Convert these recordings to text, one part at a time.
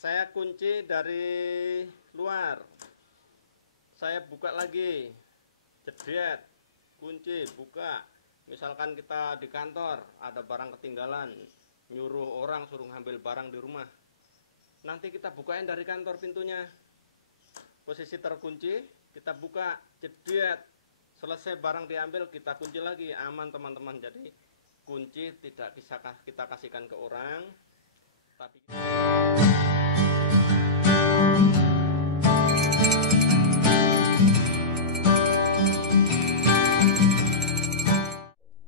Saya kunci dari luar, saya buka lagi, jedet, kunci, buka. Misalkan kita di kantor ada barang ketinggalan, nyuruh orang suruh ngambil barang di rumah, nanti kita bukain dari kantor pintunya, posisi terkunci, kita buka, jedet, selesai barang diambil, kita kunci lagi, aman teman-teman. Jadi kunci tidak bisa kita kasihkan ke orang, tapi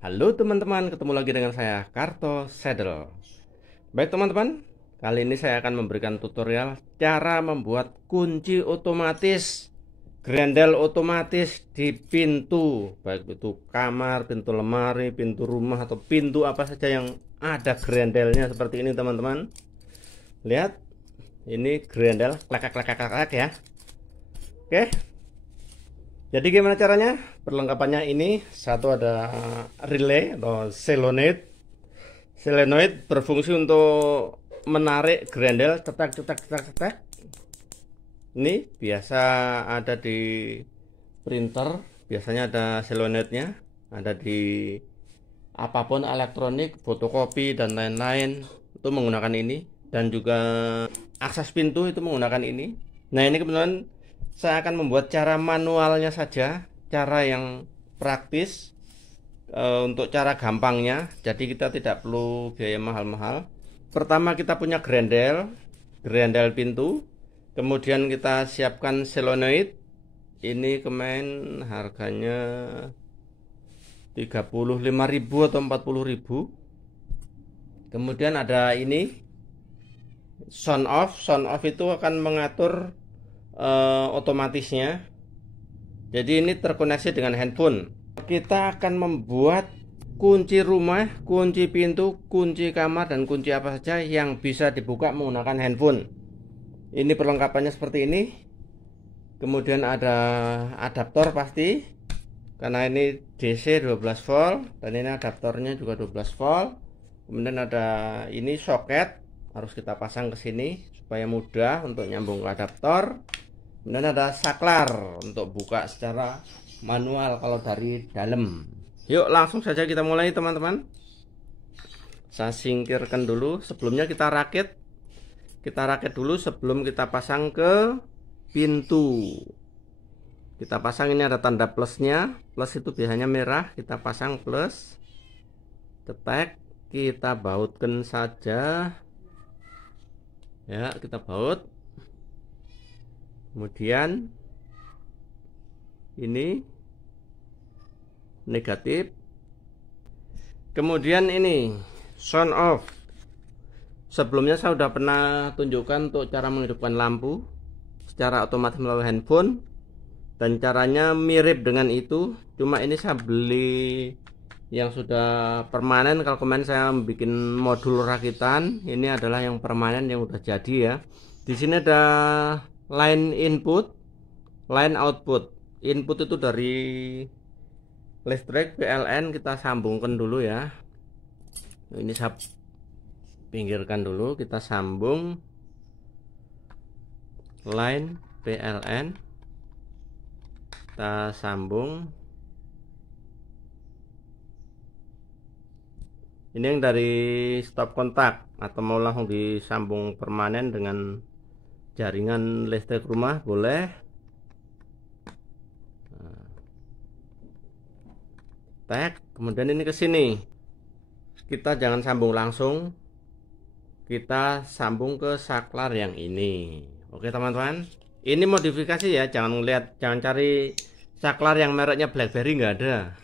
halo teman-teman, ketemu lagi dengan saya Karto Saddle. Baik teman-teman, kali ini saya akan memberikan tutorial cara membuat kunci otomatis, grendel otomatis di pintu, baik itu kamar, pintu lemari, pintu rumah, atau pintu apa saja yang ada grendelnya seperti ini teman-teman. Lihat, ini grendel klek ya. Oke, jadi gimana caranya? Perlengkapannya ini satu, ada relay atau solenoid. Solenoid berfungsi untuk menarik grendel, cetak. Ini biasa ada di printer, biasanya ada solenoidnya, ada di apapun elektronik, fotokopi dan lain-lain itu menggunakan ini, dan juga akses pintu itu menggunakan ini. Nah, ini kebetulan saya akan membuat cara manualnya saja, cara yang praktis, untuk cara gampangnya. Jadi kita tidak perlu biaya mahal-mahal. Pertama kita punya grendel pintu, kemudian kita siapkan solenoid. Ini kemarin harganya 35.000 atau 40.000. Kemudian ada ini sound off itu akan mengatur otomatisnya. Jadi ini terkoneksi dengan handphone. Kita akan membuat kunci rumah, kunci pintu, kunci kamar, dan kunci apa saja yang bisa dibuka menggunakan handphone. Ini perlengkapannya seperti ini. Kemudian ada adaptor pasti, karena ini DC 12 volt, dan ini adaptornya juga 12 volt. Kemudian ada ini soket, harus kita pasang ke sini supaya mudah untuk nyambung ke adaptor. Kemudian ada saklar untuk buka secara manual kalau dari dalam. Yuk langsung saja kita mulai teman-teman. Saya singkirkan dulu, sebelumnya kita rakit dulu sebelum kita pasang ke pintu. Kita pasang, ini ada tanda plusnya, plus itu biasanya merah, kita pasang plus, cetek, kita bautkan saja ya, kita baut. Kemudian ini negatif, kemudian ini sound off. Sebelumnya saya sudah pernah tunjukkan untuk cara menghidupkan lampu secara otomatis melalui handphone, dan caranya mirip dengan itu, cuma ini saya beli yang sudah permanen. Kalau kemarin saya bikin modul rakitan, ini adalah yang permanen yang udah jadi ya. Di sini ada line input, line output. Input itu dari listrik PLN, kita sambungkan dulu ya. Ini saya pinggirkan dulu, kita sambung line PLN, kita sambung. Ini yang dari stop kontak, atau mau langsung disambung permanen dengan jaringan listrik rumah boleh. Tag, kemudian ini ke sini. Kita jangan sambung langsung, kita sambung ke saklar yang ini. Oke teman-teman, ini modifikasi ya, jangan cari saklar yang mereknya BlackBerry, nggak ada.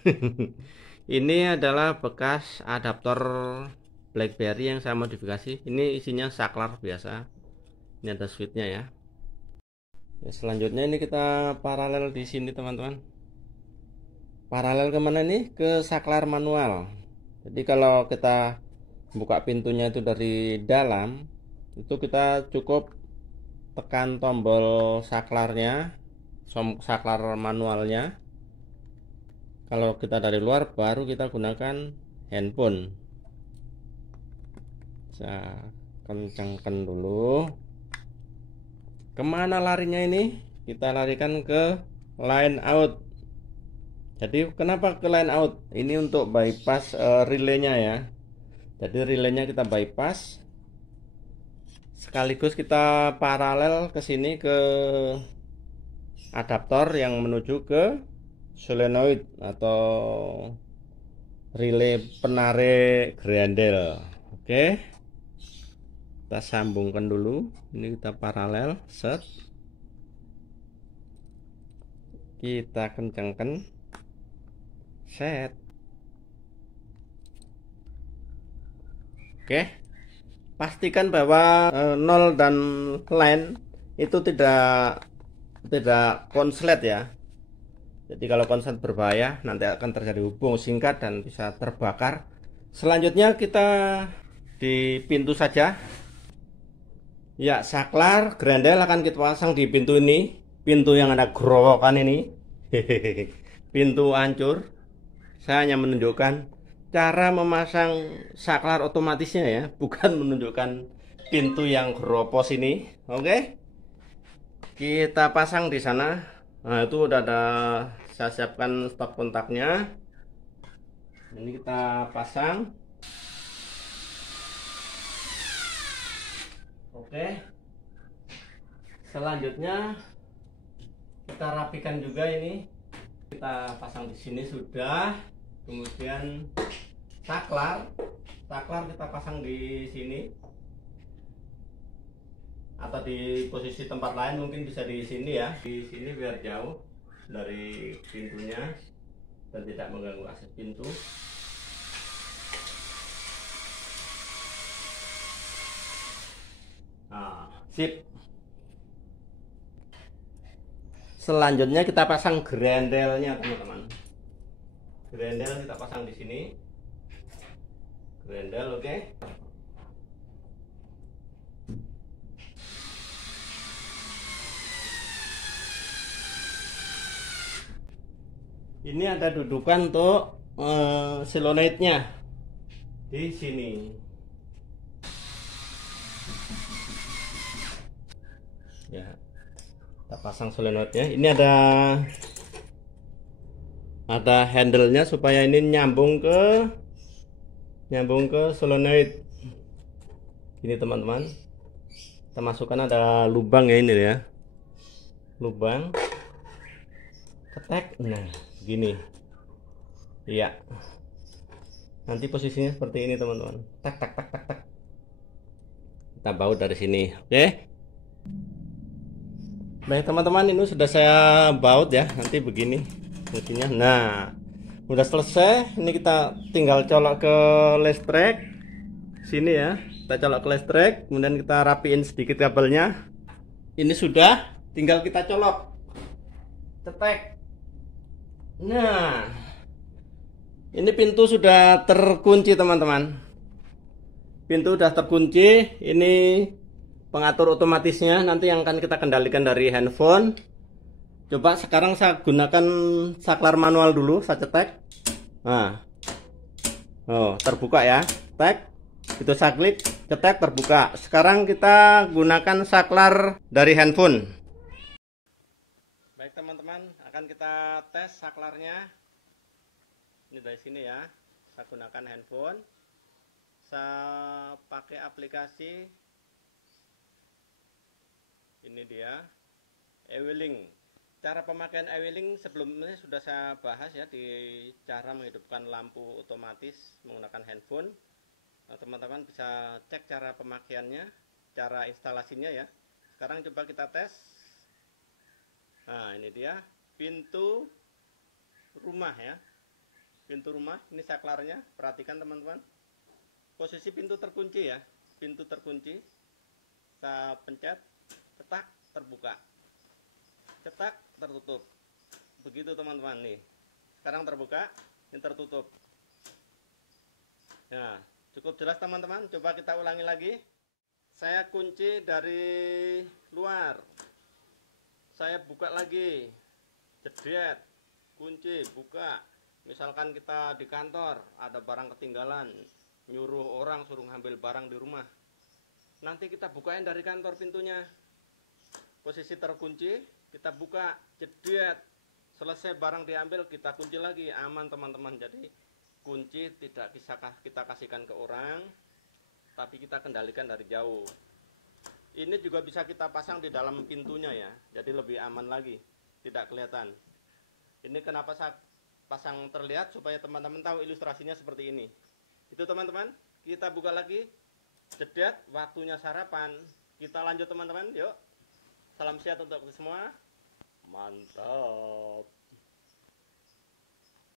Ini adalah bekas adaptor BlackBerry yang saya modifikasi. Ini isinya saklar biasa. Ini ada switchnya ya. Selanjutnya ini kita paralel di sini teman-teman. Paralel kemana nih? Ke saklar manual. Jadi kalau kita buka pintunya itu dari dalam, itu kita cukup tekan tombol saklarnya, saklar manualnya. Kalau kita dari luar baru kita gunakan handphone. Saya kencangkan dulu. Kemana larinya ini? Kita larikan ke line out. Jadi kenapa ke line out? Ini untuk bypass relaynya ya. Jadi relaynya kita bypass, sekaligus kita paralel ke sini ke adaptor yang menuju ke solenoid atau relay penarik grendel. Oke, kita sambungkan dulu. Ini kita paralel, set, kita kencangkan, set. Oke, pastikan bahwa 0 dan line itu tidak konslet ya. Jadi kalau konslet berbahaya, nanti akan terjadi hubung singkat dan bisa terbakar. Selanjutnya kita di pintu saja. Ya, saklar grendel akan kita pasang di pintu ini, pintu yang ada gerowokan ini. Pintu hancur. Saya hanya menunjukkan cara memasang saklar otomatisnya ya, bukan menunjukkan pintu yang geropos ini. Oke, kita pasang di sana. Nah, itu udah ada, saya siapkan stop kontaknya. Ini kita pasang. Oke, selanjutnya kita rapikan juga ini. Kita pasang di sini sudah. Kemudian saklar kita pasang di sini atau di posisi tempat lain, mungkin bisa di sini ya, di sini biar jauh dari pintunya dan tidak mengganggu akses pintu. Nah, sip. Selanjutnya kita pasang grendelnya teman-teman. Grendel kita pasang di sini. Grendel, oke. Ini ada dudukan untuk solenoidnya di sini. Ya, kita pasang solenoidnya. Ini ada handle-nya supaya ini nyambung ke solenoid. Ini teman-teman, kita masukkan, ada lubang ya, ini ya, lubang, ketek. Nah, gini. Iya. Nanti posisinya seperti ini teman-teman. Tak tak tak tak tak. Kita baut dari sini. Oke. Baik teman-teman, ini sudah saya baut ya. Nanti begini fungsinya. Nah, udah selesai. Ini kita tinggal colok ke listrik sini ya. Kita colok ke listrik, kemudian kita rapiin sedikit kabelnya. Ini sudah, tinggal kita colok, cetek. Nah, ini pintu sudah terkunci teman-teman. Pintu sudah terkunci. Ini pengatur otomatisnya, nanti yang akan kita kendalikan dari handphone. Coba sekarang saya gunakan saklar manual dulu, saya cetek. Nah, oh, terbuka ya, tek. Itu saya klik, cetek, terbuka. Sekarang kita gunakan saklar dari handphone. Baik teman-teman, akan kita tes saklarnya. Ini dari sini ya, saya gunakan handphone. Saya pakai aplikasi, ini dia, Ewilink. Cara pemakaian Ewilink sebelumnya sudah saya bahas ya, di cara menghidupkan lampu otomatis menggunakan handphone. Nah, teman-teman bisa cek cara pemakaiannya, cara instalasinya ya. Sekarang coba kita tes. Nah, ini dia pintu rumah ya, pintu rumah. Ini saklarnya, perhatikan teman-teman, posisi pintu terkunci ya, pintu terkunci. Saya pencet, cetak, terbuka, cetak, tertutup. Begitu teman-teman. Nih sekarang terbuka, ini tertutup. Nah, cukup jelas teman-teman. Coba kita ulangi lagi. Saya kunci dari luar, saya buka lagi, jedet, kunci, buka. Misalkan kita di kantor, ada barang ketinggalan, nyuruh orang suruh ngambil barang di rumah, nanti kita bukain dari kantor pintunya. posisi terkunci, kita buka, jedet, selesai barang diambil, kita kunci lagi, aman teman-teman. Jadi kunci tidak bisa kita kasihkan ke orang, tapi kita kendalikan dari jauh. Ini juga bisa kita pasang di dalam pintunya ya, jadi lebih aman lagi, tidak kelihatan. Ini kenapa saya pasang terlihat, supaya teman-teman tahu ilustrasinya seperti ini. Itu teman-teman, kita buka lagi, jedet, waktunya sarapan. Kita lanjut teman-teman, yuk. Salam sehat untuk semua. Mantap.